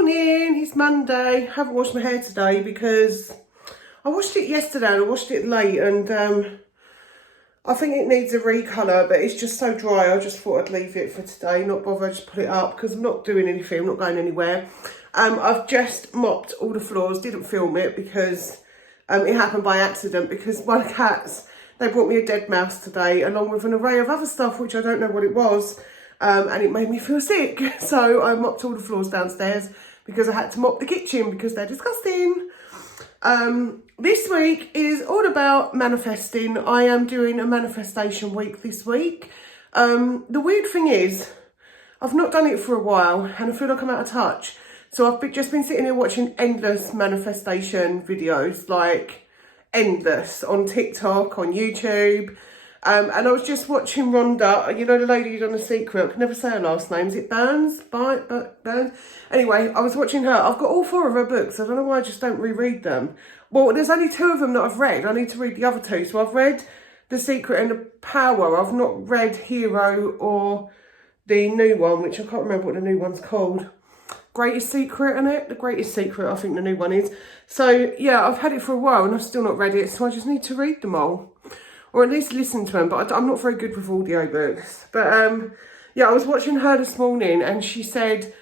Morning, it's Monday. Haven't washed my hair today because I washed it yesterday and I washed it late, and I think it needs a recolour, but it's just so dry. I just thought I'd leave it for today, not bother, just put it up because I'm not doing anything, I'm not going anywhere. I've just mopped all the floors, didn't film it because it happened by accident, because my cats, they brought me a dead mouse today along with an array of other stuff which I don't know what it was. And it made me feel sick. So I mopped all the floors downstairs because I had to mop the kitchen because they're disgusting. This week is all about manifesting. I am doing a manifestation week this week. The weird thing is, I've not done it for a while and I feel like I'm out of touch. So I've just been sitting here watching endless manifestation videos, like endless, on TikTok, on YouTube. And I was just watching Rhonda, you know, the lady who's on The Secret. I can never say her last name. Is it Burns? Burns? Anyway, I was watching her. I've got all 4 of her books. I don't know why I just don't reread them. Well, there's only 2 of them that I've read. I need to read the other 2. So I've read The Secret and The Power. I've not read Hero or the new one, which I can't remember what the new one's called. Greatest Secret, isn't it? The Greatest Secret, I think the new one is. So, yeah, I've had it for a while and I've still not read it. So I just need to read them all. Or at least listen to them, but I'm not very good with audiobooks. But yeah, I was watching her this morning and she said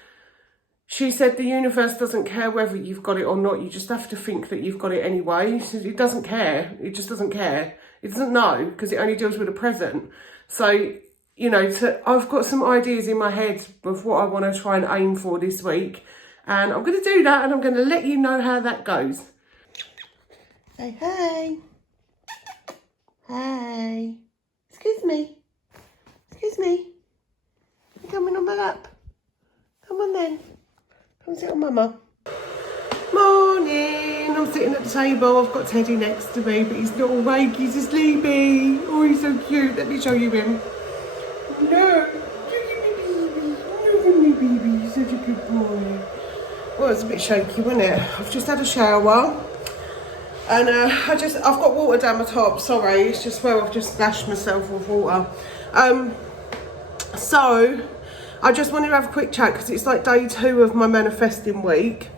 the universe doesn't care whether you've got it or not. You just have to think that you've got it anyway. She said it doesn't care. It just doesn't care. It doesn't know because it only deals with the present. So, you know, I've got some ideas in my head of what I want to try and aim for this week. And I'm going to do that and I'm going to let you know how that goes. Say hey. Hey, excuse me, you're coming on my lap, come on then, come sit on mama. Morning, I'm sitting at the table, I've got Teddy next to me, but he's not awake, he's a sleepy. Oh, he's so cute, let me show you him. No, look at me baby, he's such a good boy. Well, it's a bit shaky, wasn't it? I've just had a shower. And I've got water down my top, sorry, it's just where I've just splashed myself with water. So, I just wanted to have a quick chat because it's like day 2 of my manifesting week.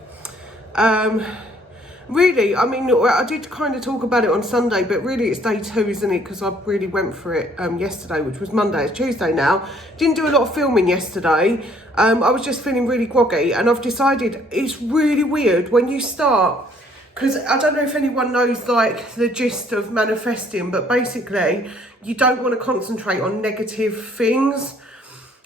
Really, I mean, I did kind of talk about it on Sunday, but really it's day 2, isn't it? Because I really went for it yesterday, which was Monday. It's Tuesday now. Didn't do a lot of filming yesterday. I was just feeling really groggy, and I've decided it's really weird when you start. Because I don't know if anyone knows like the gist of manifesting, but basically you don't want to concentrate on negative things.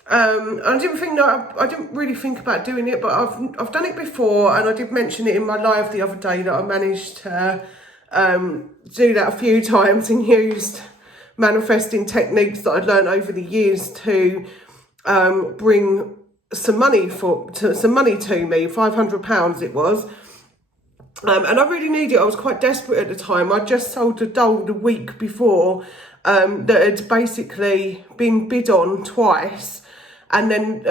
I didn't really think about doing it, but I've done it before, and I did mention it in my live the other day that I managed to do that a few times and used manifesting techniques that I'd learned over the years to bring some money to me. £500 it was. And I really needed it. I was quite desperate at the time. I just sold a doll the week before that had basically been bid on twice. And then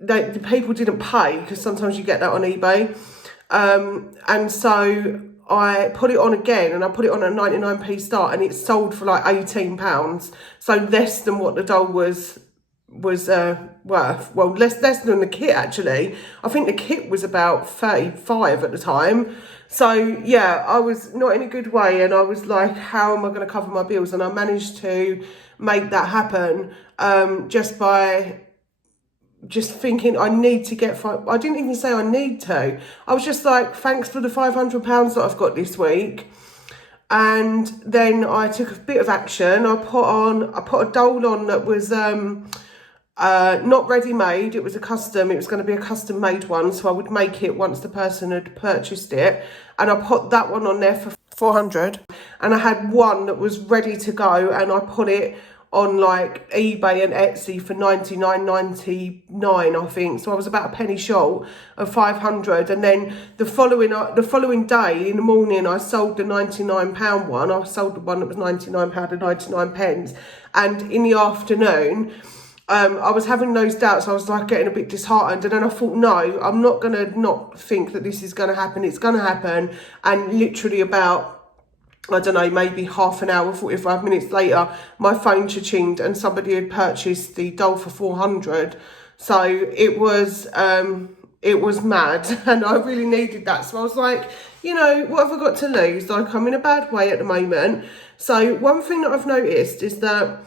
the people didn't pay, because sometimes you get that on eBay. And so I put it on again, and I put it on at 99p start, and it sold for like £18. So less than what the doll was worth. Well, less than the kit, actually. I think the kit was about 35 at the time. So yeah, I was not in a good way, and I was like, how am I going to cover my bills? And I managed to make that happen just by thinking I need to get I didn't even say I need to. I was just like, thanks for the £500 that I've got this week. And then I took a bit of action. I put a doll on that was not ready-made. It was a custom. It was going to be a custom-made one, so I would make it once the person had purchased it. And I put that one on there for 400. And I had one that was ready to go, and I put it on like eBay and Etsy for $99.99, I think. So I was about a penny short of 500. And then the following day in the morning, I sold the £99 one. I sold the one that was £99 and 99 pence. And in the afternoon, I was having those doubts. I was like getting a bit disheartened, and then I thought, no, I'm not going to not think that this is going to happen. It's going to happen. And literally about, I don't know, maybe half an hour, 45 minutes later, my phone cha-chinged and somebody had purchased the doll for 400. So it was it was mad, and I really needed that. So I was like, you know, what have I got to lose? Like, I'm in a bad way at the moment. So one thing that I've noticed is that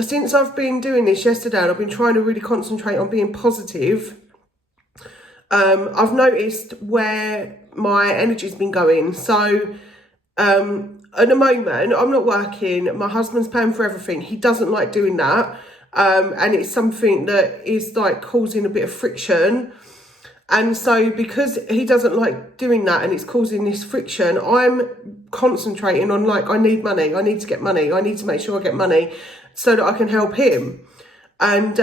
since I've been doing this yesterday, and I've been trying to really concentrate on being positive, I've noticed where my energy's been going. So at the moment, I'm not working. My husband's paying for everything. He doesn't like doing that. And it's something that is like causing a bit of friction. And so because he doesn't like doing that and it's causing this friction, I'm concentrating on like, I need money. I need to get money. I need to make sure I get money so that I can help him. And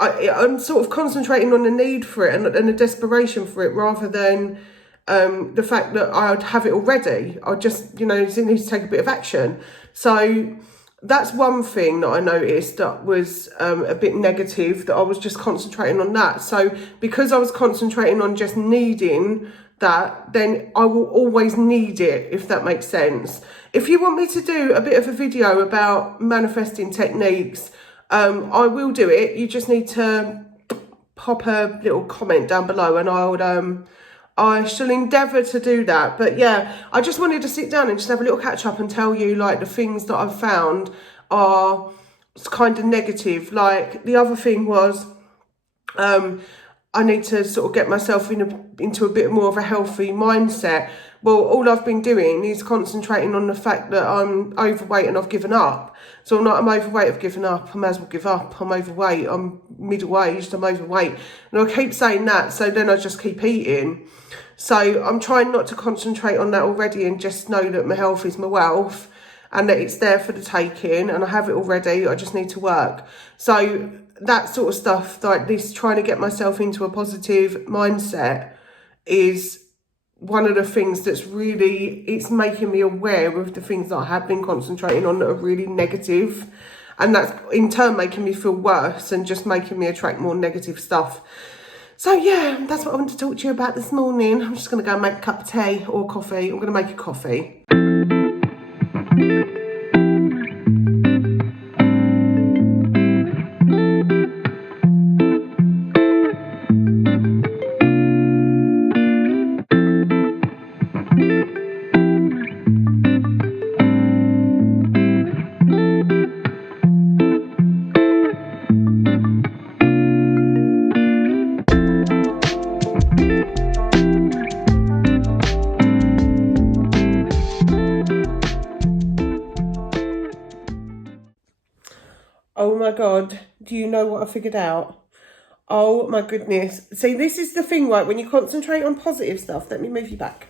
I'm sort of concentrating on the need for it and the desperation for it, rather than the fact that I'd have it already. I just, you know, need to take a bit of action. So that's one thing that I noticed that was a bit negative, that I was just concentrating on that. So because I was concentrating on just needing that, then I will always need it, if that makes sense. If you want me to do a bit of a video about manifesting techniques, I will do it. You just need to pop a little comment down below, and I shall endeavour to do that. But yeah, I just wanted to sit down and just have a little catch up and tell you like the things that I've found are kind of negative. Like the other thing was, I need to sort of get myself into a bit more of a healthy mindset. Well, all I've been doing is concentrating on the fact that I'm overweight and I've given up. So I'm like, I'm overweight, I've given up, I may as well give up. I'm overweight, I'm middle-aged, I'm overweight. And I keep saying that, so then I just keep eating. So I'm trying not to concentrate on that already, and just know that my health is my wealth, and that it's there for the taking, and I have it already, I just need to work. So that sort of stuff, like this, trying to get myself into a positive mindset, is one of the things that's really, it's making me aware of the things that I have been concentrating on that are really negative. And that's in turn making me feel worse and just making me attract more negative stuff. So yeah, that's what I want to talk to you about this morning. I'm just going to go and make a cup of tea or coffee. I'm going to make a coffee. Oh my God, do you know what I figured out? Oh my goodness. See, this is the thing, right? When you concentrate on positive stuff, let me move you back.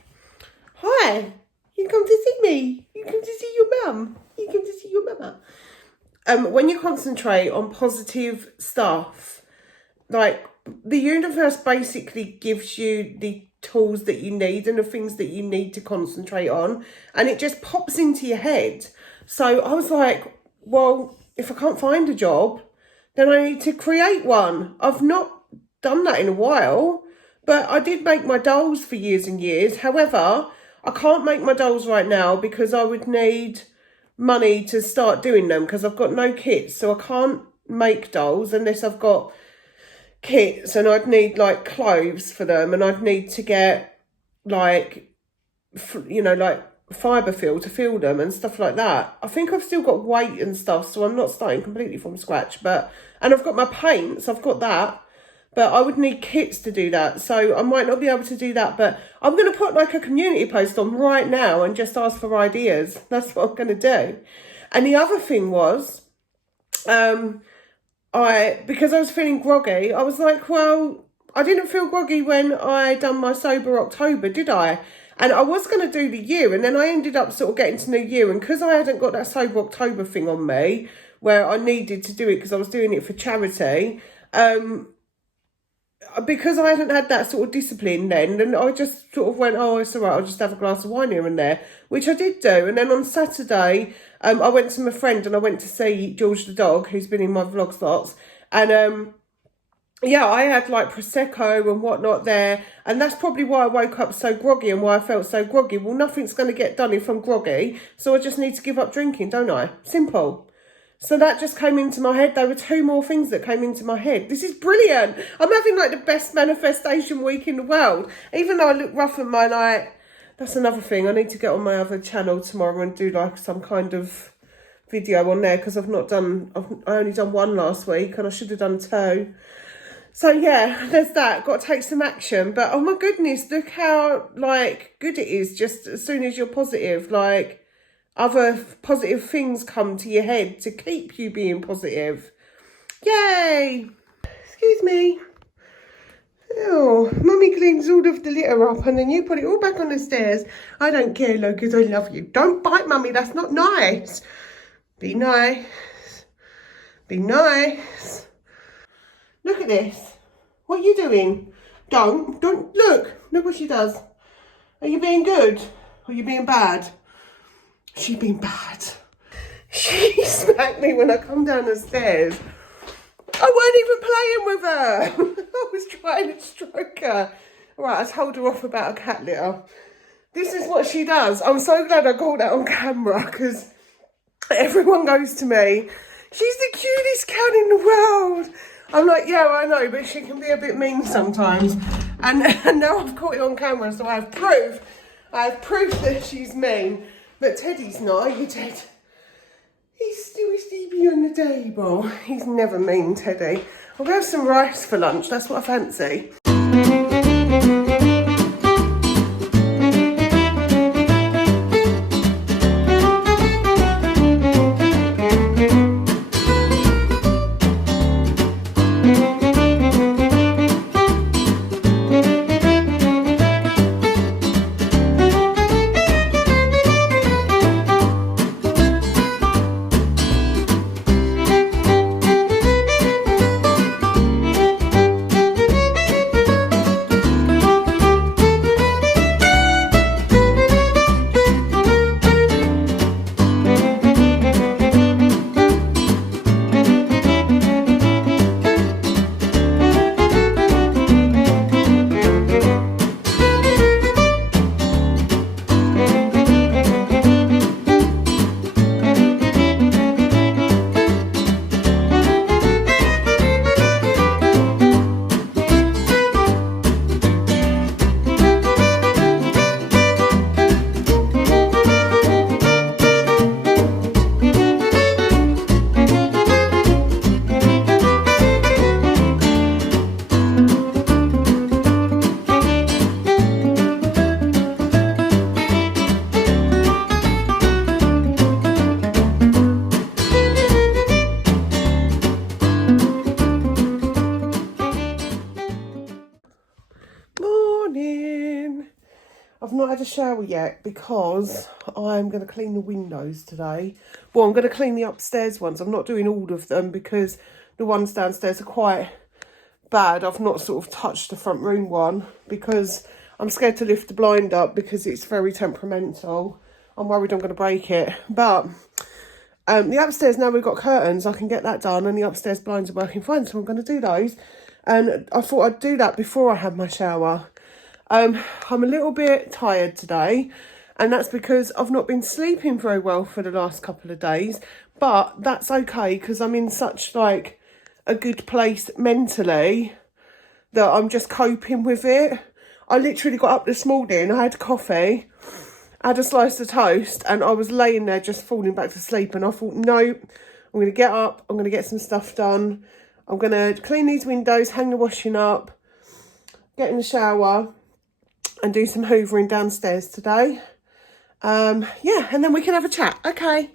Hi, you come to see me. You come to see your mum. You come to see your mama. When you concentrate on positive stuff, like the universe basically gives you the tools that you need and the things that you need to concentrate on, and it just pops into your head. So I was like, well, if I can't find a job, then I need to create one. I've not done that in a while, but I did make my dolls for years and years. However, I can't make my dolls right now because I would need money to start doing them, because I've got no kits. So I can't make dolls unless I've got kits, and I'd need like clothes for them, and I'd need to get like, you know, like fibre fill to fill them and stuff like that. I think I've still got weight and stuff, so I'm not starting completely from scratch. And I've got my paints, I've got that, but I would need kits to do that, so I might not be able to do that. But I'm going to put like a community post on right now and just ask for ideas. That's what I'm going to do. And the other thing was, because I was feeling groggy, I was like, well, I didn't feel groggy when I done my sober October, did I? And I was going to do the year, and then I ended up sort of getting to New Year, and because I hadn't got that sober October thing on me, where I needed to do it because I was doing it for charity, because I hadn't had that sort of discipline then I just sort of went, oh, it's all right, I'll just have a glass of wine here and there, which I did do. And then on Saturday, I went to my friend and I went to see George the dog, who's been in my vlogs lots, and yeah, I had like Prosecco and whatnot there, and that's probably why I woke up so groggy and why I felt so groggy. Well, nothing's going to get done if I'm groggy, so I just need to give up drinking, don't I? Simple. So that just came into my head. There were 2 more things that came into my head. This is brilliant. I'm having like the best manifestation week in the world. Even though I look rough at my like, that's another thing. I need to get on my other channel tomorrow and do like some kind of video on there, because I only done 1 last week and I should have done 2. So yeah, there's that. Got to take some action. But oh my goodness, look how like good it is just as soon as you're positive. Like, other positive things come to your head to keep you being positive. Yay! Excuse me. Oh, Mummy cleans all of the litter up and then you put it all back on the stairs. I don't care, Lucas, I love you. Don't bite, Mummy, that's not nice. Be nice. Be nice. Look at this. What are you doing? Don't. Look what she does. Are you being good? Or are you being bad? She been bad. She smacked me when I come down the stairs. I weren't even playing with her. I was trying to stroke her. All right, I told her off about a cat litter. This is what she does. I'm so glad I got that on camera, because everyone goes to me, she's the cutest cat in the world. I'm like, yeah, I know, but she can be a bit mean sometimes. And now I've caught it on camera, so I have proof. I have proof that she's mean. But Teddy's not, are you, Ted? He's still sleepy on the table. He's never mean, Teddy. I'll go have some rice for lunch, that's what I fancy. I've not had a shower yet because I'm going to clean the windows today. Well, I'm going to clean the upstairs ones. I'm not doing all of them because the ones downstairs are quite bad. I've not sort of touched the front room one because I'm scared to lift the blind up because it's very temperamental. I'm worried I'm going to break it. But the upstairs, now we've got curtains, I can get that done, and the upstairs blinds are working fine, so I'm going to do those. And I thought I'd do that before I had my shower. I'm a little bit tired today, and that's because I've not been sleeping very well for the last couple of days, but that's okay because I'm in such like a good place mentally that I'm just coping with it. I literally got up this morning, I had coffee, I had a slice of toast, and I was laying there just falling back to sleep, and I thought, no, I'm going to get up, I'm going to get some stuff done, I'm going to clean these windows, hang the washing up, get in the shower and do some hoovering downstairs today. Yeah, and then we can have a chat. Okay.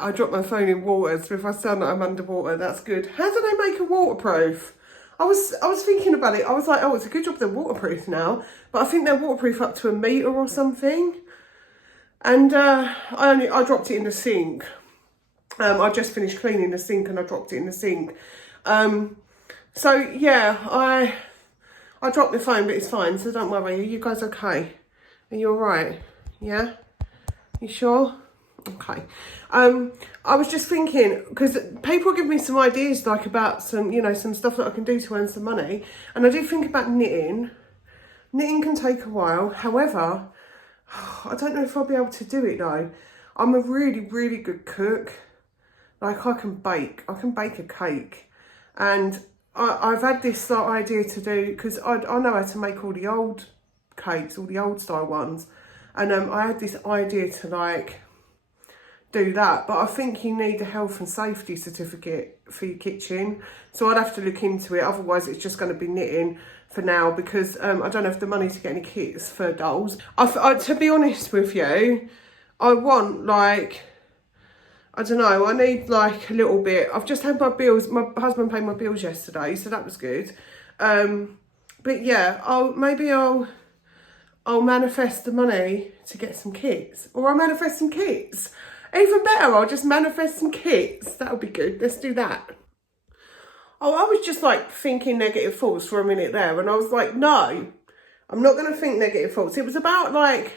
I dropped my phone in water, so if I sound like I'm underwater, that's good. How do they make it waterproof? I was thinking about it. I was like, oh, it's a good job they're waterproof now, but I think they're waterproof up to 1 metre or something. And I dropped it in the sink. I just finished cleaning the sink and I dropped it in the sink. So yeah, I dropped the phone, but it's fine, so don't worry. Are you guys okay? Are you all right? Yeah? You sure? Okay. I was just thinking, because people give me some ideas, like about some, you know, some stuff that I can do to earn some money. And I do think about knitting. Knitting can take a while. However, I don't know if I'll be able to do it though. I'm a really, really good cook. Like I can bake a cake. And I've had this idea to do, because I know how to make all the old cakes, all the old style ones. And I had this idea to like do that, but I think you need a health and safety certificate for your kitchen. So I'd have to look into it. Otherwise it's just going to be knitting for now, because I don't have the money to get any kits for dolls. To be honest with you, I want like, I don't know, I need like a little bit. I've just had my bills, my husband paid my bills yesterday, so that was good. But yeah, I'll manifest the money to get some kits, or I'll manifest some kits. Even better, I'll just manifest some kits. That'll be good. Let's do that. Oh, I was just like thinking negative thoughts for a minute there, and I was like, no, I'm not going to think negative thoughts. It was about like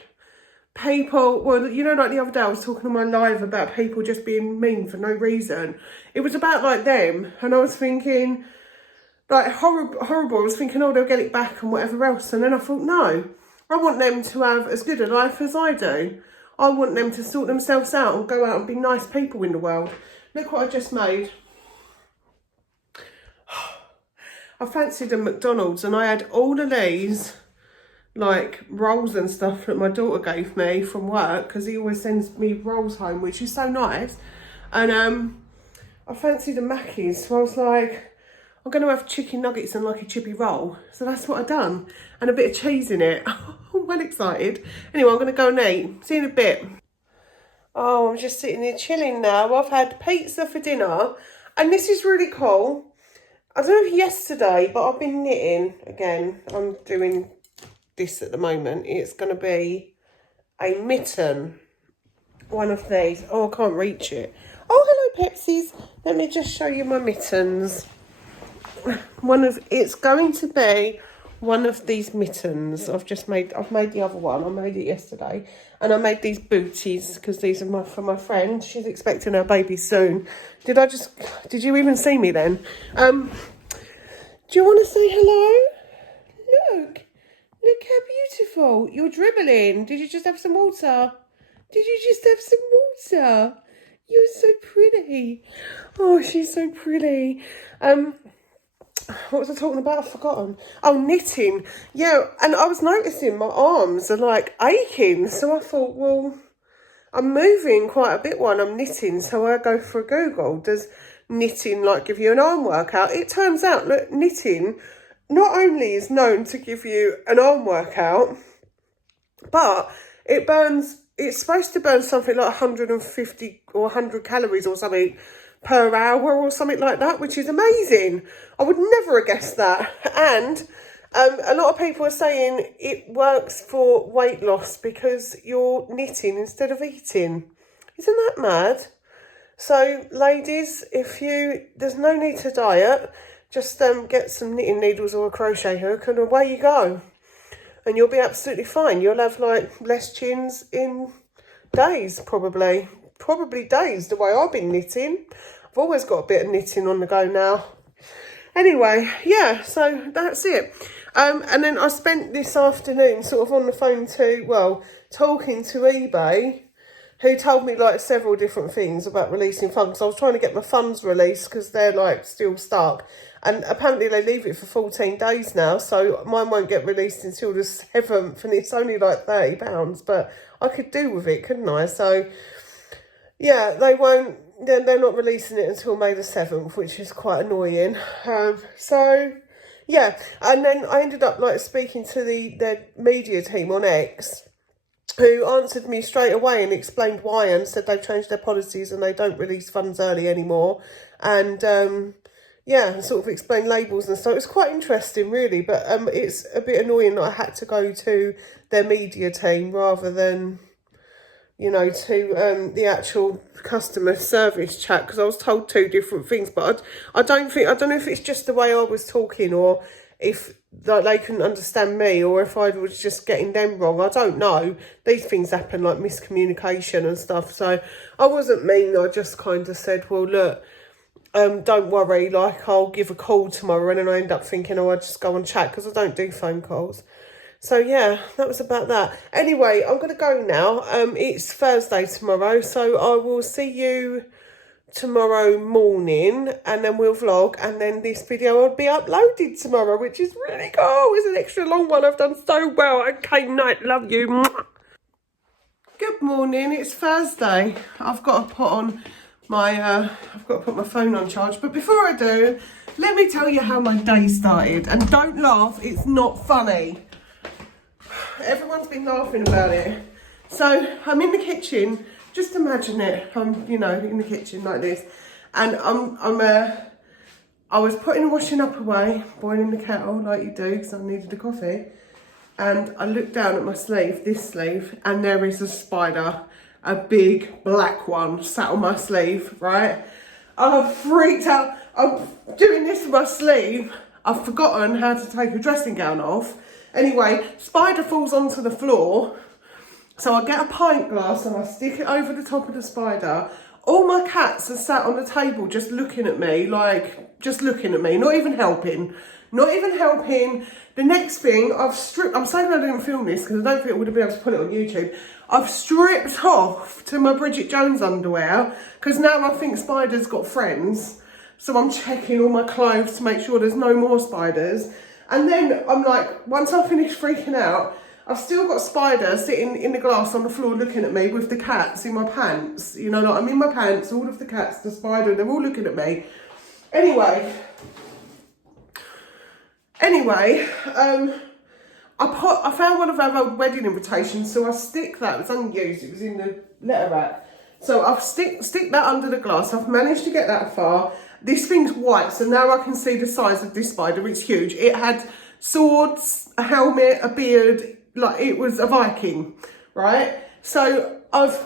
people, well, you know, like the other day I was talking on my live about people just being mean for no reason. It was about like them, and I was thinking like horrible. I was thinking, oh, they'll get it back and whatever else. And then I thought, no, I want them to have as good a life as I do. I want them to sort themselves out and go out and be nice people in the world. Look what I just made. I fancied a McDonald's, and I had all of these like rolls and stuff that my daughter gave me from work, because he always sends me rolls home, which is so nice. And I fancied a Mackey's, so I was like, I'm going to have chicken nuggets and like a chippy roll. So that's what I've done. And a bit of cheese in it. I'm well excited. Anyway, I'm going to go and eat. See you in a bit. Oh, I'm just sitting here chilling now. I've had pizza for dinner. And this is really cool. I don't know if yesterday, but I've been knitting again. I'm doing this at the moment. It's going to be a mitten. One of these. Oh, I can't reach it. Oh, hello, Pepsies. Let me just show you my mittens. It's going to be one of these mittens. I've made the other one. I made it yesterday, and I made these booties because these are for my friend. She's expecting her baby soon. Did you even see me then? Do you want to say hello? Look how beautiful. You're dribbling. Did you just have some water? You're so pretty. Oh, she's so pretty. What was I talking about? I've forgotten. Oh, knitting. Yeah, and I was noticing my arms are like aching. So I thought, well, I'm moving quite a bit while I'm knitting. So I go for a Google. Does knitting like give you an arm workout? It turns out that knitting not only is known to give you an arm workout, but it's supposed to burn something like 150 or 100 calories or something per hour or something like that, which is amazing. I would never have guessed that. And a lot of people are saying it works for weight loss because you're knitting instead of eating. Isn't that mad? So ladies, there's no need to diet, just get some knitting needles or a crochet hook and away you go. And you'll be absolutely fine. You'll have like less chins in days, probably days, the way I've been knitting. I've always got a bit of knitting on the go now. Anyway, yeah, so that's it. And then I spent this afternoon sort of on the phone talking to eBay, who told me like several different things about releasing funds. I was trying to get my funds released because they're like still stuck. And apparently they leave it for 14 days now, so mine won't get released until the 7th, and it's only like £30, but I could do with it, couldn't I? So, yeah, they're not releasing it until May the 7th, which is quite annoying. So, yeah, and then I ended up like speaking to their media team on X, who answered me straight away and explained why, and said they've changed their policies and they don't release funds early anymore. And, yeah, sort of explain labels and stuff. It's quite interesting, really, but it's a bit annoying that I had to go to their media team rather than, you know, to the actual customer service chat, because I was told two different things. But I don't know if it's just the way I was talking, or if they couldn't understand me, or if I was just getting them wrong. I don't know. These things happen, like miscommunication and stuff. So I wasn't mean. I just kind of said, well, look, don't worry, like, I'll give a call tomorrow. And then I end up thinking, oh, I'll just go on chat, because I don't do phone calls. So yeah, that was about that. Anyway, I'm going to go now. It's Thursday tomorrow, so I will see you tomorrow morning, and then we'll vlog, and then this video will be uploaded tomorrow, which is really cool. It's an extra long one. I've done so well. Okay, night, love you. Mwah. Good morning. It's Thursday. I've got to put my phone on charge. But before I do, let me tell you how my day started. And don't laugh. It's not funny. Everyone's been laughing about it. So I'm in the kitchen. Just imagine it. I'm, you know, in the kitchen like this, and I was putting the washing up away, boiling the kettle like you do, because I needed a coffee. And I looked down at my sleeve, this sleeve, and there is a spider, a big black one, sat on my sleeve, right? I freaked out. I'm doing this with my sleeve. I've forgotten how to take a dressing gown off. Anyway, spider falls onto the floor. So I get a pint glass and I stick it over the top of the spider. All my cats are sat on the table just looking at me, just looking at me, not even helping. The next thing, I'm so glad I didn't film this, because I don't think I would have been able to put it on YouTube. I've stripped off to my Bridget Jones underwear, because now I think spiders got friends. So I'm checking all my clothes to make sure there's no more spiders. And then I'm like, once I finish freaking out, I've still got spiders sitting in the glass on the floor looking at me with the cats in my pants. You know, like, I'm in my pants, all of the cats, the spider, they're all looking at me. Anyway, I found one of our old wedding invitations, so I stick that. It was unused, it was in the letter rack. So I've stick that under the glass. I've managed to get that far. This thing's white, so now I can see the size of this spider. It's huge. It had swords, a helmet, a beard, like it was a Viking, right? So I've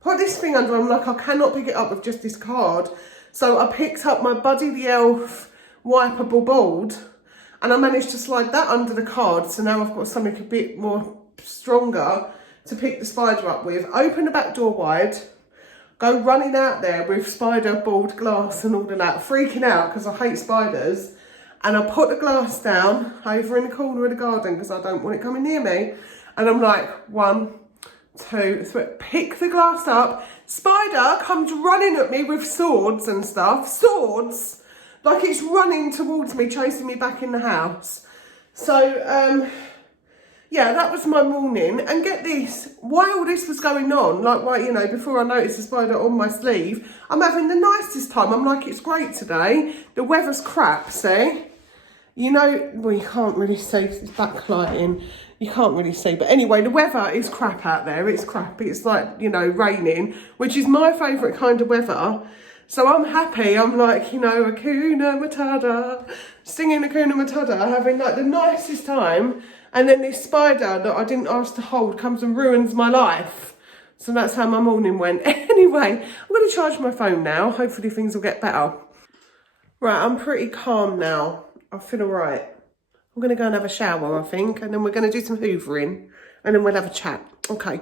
put this thing under. I'm like, I cannot pick it up with just this card. So I picked up my Buddy the Elf wipeable board, and I managed to slide that under the card. So now I've got something a bit more stronger to pick the spider up with. Open the back door wide, go running out there with spider board glass and all of that, freaking out because I hate spiders. And I put the glass down over in the corner of the garden because I don't want it coming near me. And I'm like, 1, 2, 3, pick the glass up. Spider comes running at me with swords and stuff. Swords! Like it's running towards me, chasing me back in the house. So, yeah, that was my morning. And get this, while this was going on, like, right, you know, before I noticed the spider on my sleeve, I'm having the nicest time. I'm like, it's great today. The weather's crap, see? You know, well, you can't really see, it's backlighting. You can't really see. But anyway, the weather is crap out there. It's crap. It's like, you know, raining, which is my favourite kind of weather. So I'm happy. I'm like, you know, Hakuna Matata, singing Hakuna Matata, having like the nicest time. And then this spider that I didn't ask to hold comes and ruins my life. So that's how my morning went. Anyway, I'm going to charge my phone now. Hopefully things will get better. Right, I'm pretty calm now. I feel all right. I'm going to go and have a shower, I think. And then we're going to do some hoovering. And then we'll have a chat. Okay.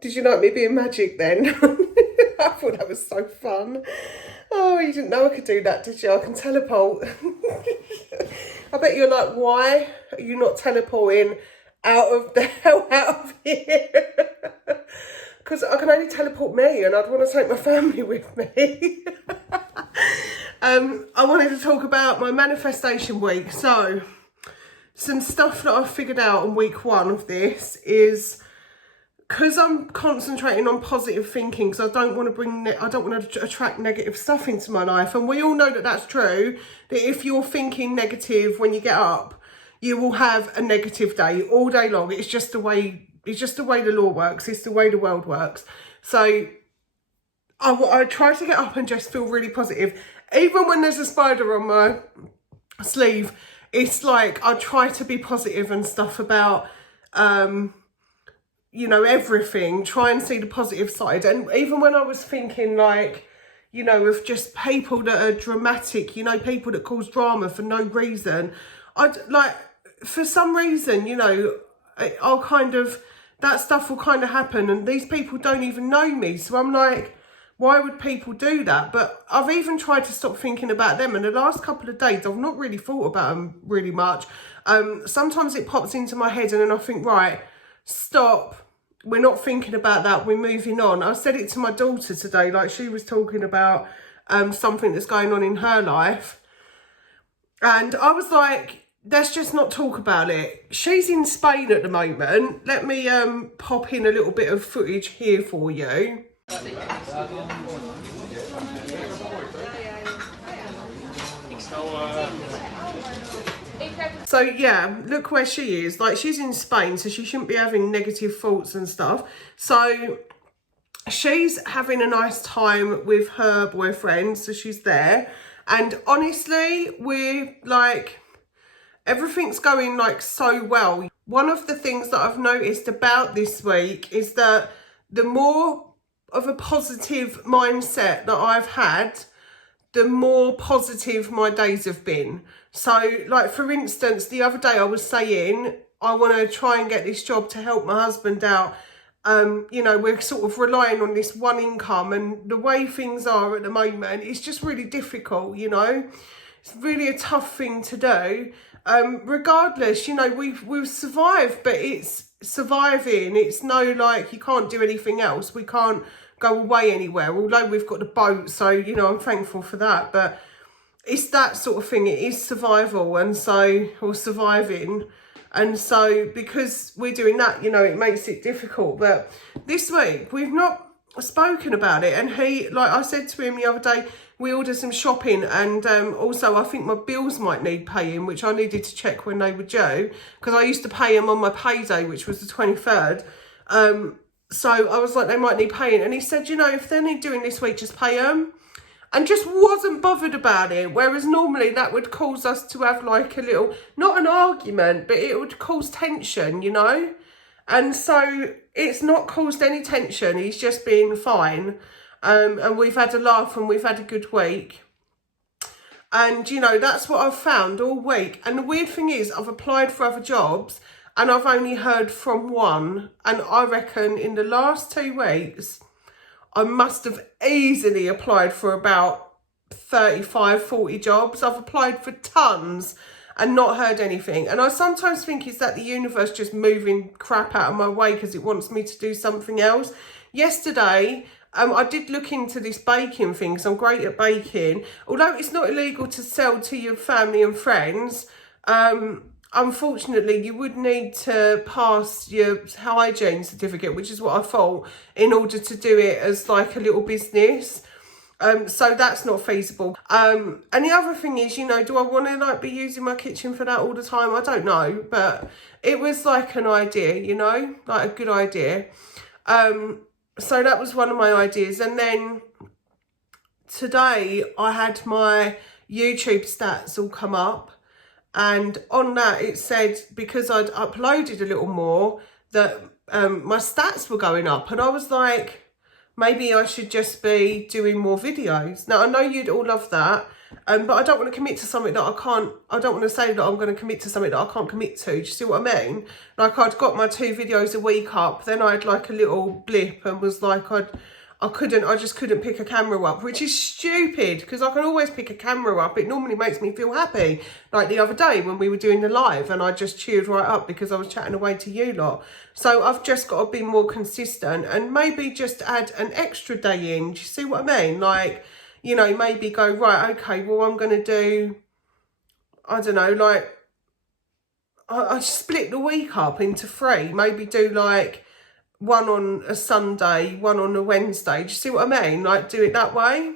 Did you like me being magic then? I thought that was so fun. Oh, you didn't know I could do that, did you? I can teleport. I bet you're like, why are you not teleporting out of here? Because I can only teleport me and I'd want to take my family with me. I wanted to talk about my manifestation week. So, some stuff that I figured out on week 1 of this is because I'm concentrating on positive thinking, because I don't want to attract negative stuff into my life. And we all know that that's true, that if you're thinking negative when you get up, you will have a negative day all day long. It's just the way the law works. It's the way the world works. So I try to get up and just feel really positive. Even when there's a spider on my sleeve, it's like I try to be positive and stuff about, everything. Try and see the positive side. And even when I was thinking, like, of just people that are dramatic, people that cause drama for no reason, for some reason, I'll kind of, that stuff will kind of happen, and these people don't even know me. So I'm like, why would people do that? But I've even tried to stop thinking about them. And the last couple of days, I've not really thought about them really much. Sometimes it pops into my head and then I think, right, stop. We're not thinking about that. We're moving on. I said it to my daughter today. Like, she was talking about something that's going on in her life. And I was like, let's just not talk about it. She's in Spain at the moment. Let me pop in a little bit of footage here for you. So yeah, look where she is. Like, she's in Spain, so she shouldn't be having negative thoughts and stuff. So she's having a nice time with her boyfriend, so she's there. And honestly, we're like, everything's going like so well. One of the things that I've noticed about this week is that the more of a positive mindset that I've had, the more positive my days have been. So, like, for instance, the other day I was saying, I want to try and get this job to help my husband out. We're sort of relying on this one income, and the way things are at the moment, it's just really difficult, It's really a tough thing to do. Regardless, we've survived, but it's surviving. It's no, like, you can't do anything else. We can't go away anywhere, although we've got the boat, so I'm thankful for that. But it's that sort of thing. It is survival, or surviving. And so because we're doing that, it makes it difficult. But this week we've not spoken about it, and he, like I said to him the other day, we ordered some shopping, and also I think my bills might need paying, which I needed to check when they were due, because I used to pay them on my payday, which was the 23rd. So I was like, they might need paying. And he said, if they need doing this week, just pay them. And just wasn't bothered about it. Whereas normally that would cause us to have like a little, not an argument, but it would cause tension, And so it's not caused any tension. He's just been fine. And we've had a laugh and we've had a good week. And, that's what I've found all week. And the weird thing is, I've applied for other jobs and I've only heard from one. And I reckon in the last 2 weeks, I must have easily applied for about 35, 40 jobs. I've applied for tons and not heard anything. And I sometimes think it's that the universe just moving crap out of my way because it wants me to do something else. Yesterday, I did look into this baking thing, because I'm great at baking. Although it's not illegal to sell to your family and friends, unfortunately, you would need to pass your hygiene certificate, which is what I thought, in order to do it as like a little business. So that's not feasible. And the other thing is, do I want to like be using my kitchen for that all the time? I don't know, but it was like an idea, like a good idea. So that was one of my ideas. And then today I had my YouTube stats all come up. And on that, it said, because I'd uploaded a little more, that my stats were going up. And I was like, maybe I should just be doing more videos. Now, I know you'd all love that, but I don't want to commit to something that I don't want to say that I'm going to commit to something that I can't commit to. Do you see what I mean? Like, I'd got my 2 videos a week up, then I had like a little blip and was like, I just couldn't pick a camera up, which is stupid, because I can always pick a camera up. It normally makes me feel happy. Like the other day when we were doing the live, and I just cheered right up because I was chatting away to you lot. So I've just got to be more consistent and maybe just add an extra day in. Do you see what I mean? Like, maybe go, right, okay, well, I'm going to do, I don't know, like, I split the week up into 3. Maybe do like one on a Sunday, one on a Wednesday. Do you see what I mean? Like, do it that way.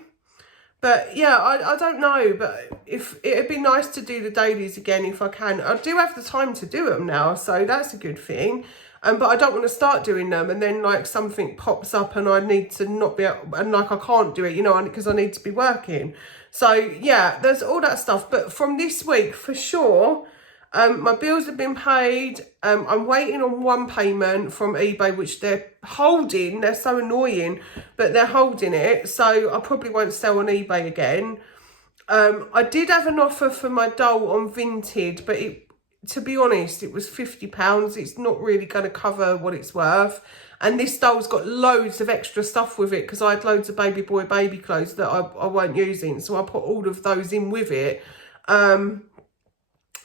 But yeah, I don't know, but if it'd be nice to do the dailies again if I can. I do have the time to do them now, so that's a good thing. But I don't want to start doing them and then like something pops up and I need to not be, and like I can't do it, you know, because I need to be working. So yeah, there's all that stuff. But from this week, for sure, my bills have been paid. I'm waiting on one payment from eBay, which they're holding. They're so annoying, but they're holding it. So I probably won't sell on eBay again. I did have an offer for my doll on Vinted, but to be honest, it was £50. It's not really going to cover what it's worth. And this doll's got loads of extra stuff with it because I had loads of baby boy baby clothes that I weren't using. So I put all of those in with it.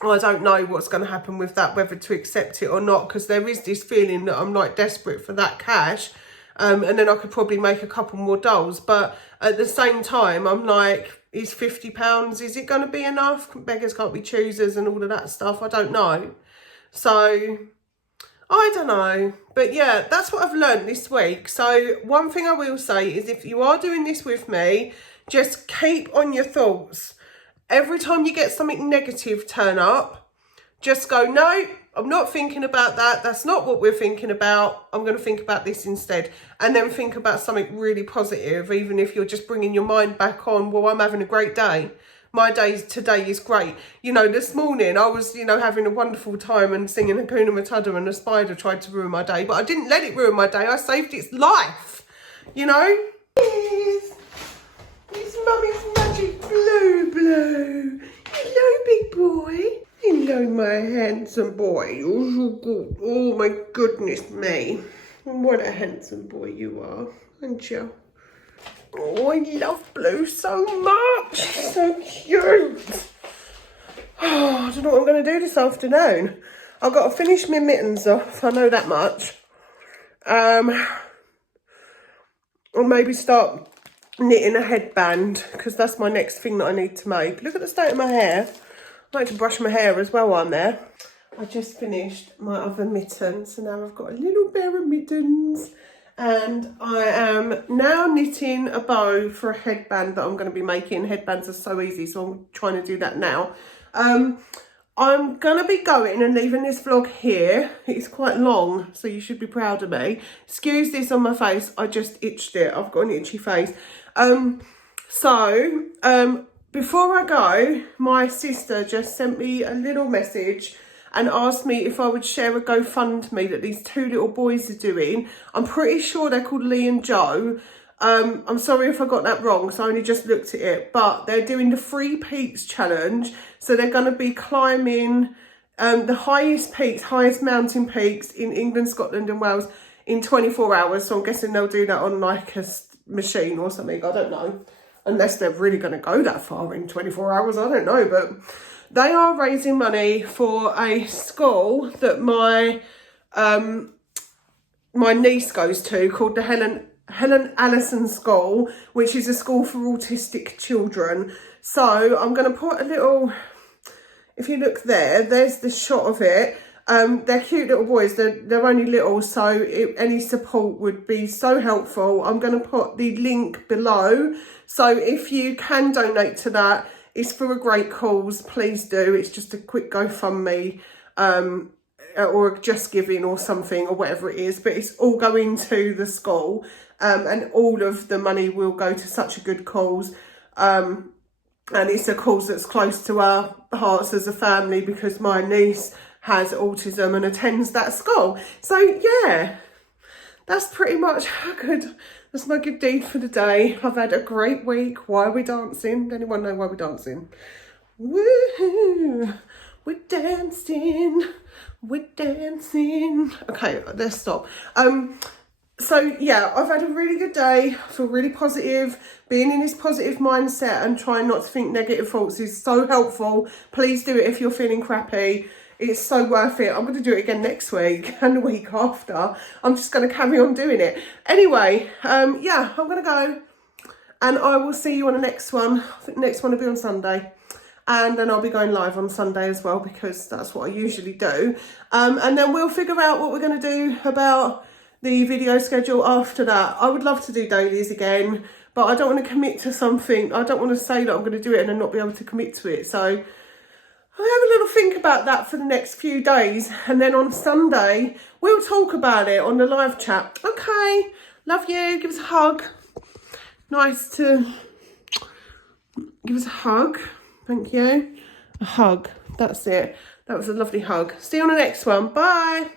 I don't know what's going to happen with that, whether to accept it or not, because there is this feeling that I'm like desperate for that cash. And then I could probably make a couple more dolls. But at the same time, I'm like, is £50, is it going to be enough? Beggars can't be choosers and all of that stuff. I don't know. So, I don't know. But yeah, that's what I've learned this week. So, one thing I will say is if you are doing this with me, just keep on your thoughts. Every time you get something negative turn up, just go, no, I'm not thinking about that. That's not what we're thinking about. I'm going to think about this instead. And then think about something really positive, even if you're just bringing your mind back on, well, I'm having a great day. My day today is great. You know, this morning I was, you know, having a wonderful time and singing Hakuna Matata and a spider tried to ruin my day. But I didn't let it ruin my day. I saved its life, you know. Yes. It's Mummy's magic blue blue. Hello, big boy. Hello, my handsome boy. You're so good. Oh, my goodness me. What a handsome boy you are, aren't you? Oh, I love Blue so much. He's so cute. Oh, I don't know what I'm going to do this afternoon. I've got to finish my mittens off. I know that much. Or maybe start knitting a headband, because that's my next thing that I need to make. Look at the state of my hair. I like to brush my hair as well while I'm there. I just finished my other mittens, so now I've got a little pair of mittens. And I am now knitting a bow for a headband that I'm going to be making. Headbands are so easy, so I'm trying to do that now. I'm going to be going and leaving this vlog here. It's quite long, so you should be proud of me. Excuse this on my face. I just itched it. I've got an itchy face. Before I go, my sister just sent me a little message and asked me if I would share a GoFundMe that these two little boys are doing. I'm pretty sure they're called Lee and Joe. I'm sorry if I got that wrong, so I only just looked at it. But they're doing the 3 Peaks Challenge. So they're going to be climbing the highest mountain peaks in England, Scotland and Wales in 24 hours. So I'm guessing they'll do that on like a machine or something. I don't know. Unless they're really going to go that far in 24 hours. I don't know. But they are raising money for a school that my niece goes to, called the Helen Allison School, which is a school for autistic children. So I'm going to put a little, if you look there, there's the shot of it. They're cute little boys. They're only little, so any support would be so helpful. I'm going to put the link below. So if you can donate to that, it's for a great cause. Please do. It's just a quick GoFundMe or Just Giving or something or whatever it is. But it's all going to the school and all of the money will go to such a good cause. And it's a cause that's close to our hearts as a family because my niece has autism and attends that school. So yeah, that's pretty much that's my good deed for the day. I've had a great week. Why are we dancing? Does anyone know why we're dancing? Woohoo! We're dancing. We're dancing. Okay, let's stop. So yeah, I've had a really good day. I feel really positive. Being in this positive mindset and trying not to think negative thoughts is so helpful. Please do it if you're feeling crappy. It's so worth it. I'm going to do it again next week and the week after. I'm just going to carry on doing it. Anyway, yeah, I'm going to go and I will see you on the next one. I think the next one will be on Sunday. And then I'll be going live on Sunday as well because that's what I usually do. And then we'll figure out what we're going to do about the video schedule after that. I would love to do dailies again, but I don't want to commit to something. I don't want to say that I'm going to do it and then not be able to commit to it. So I'll have a little think about that for the next few days. And then on Sunday, we'll talk about it on the live chat. Okay, love you. Give us a hug. Nice to give us a hug. Thank you. A hug. That's it. That was a lovely hug. See you on the next one. Bye.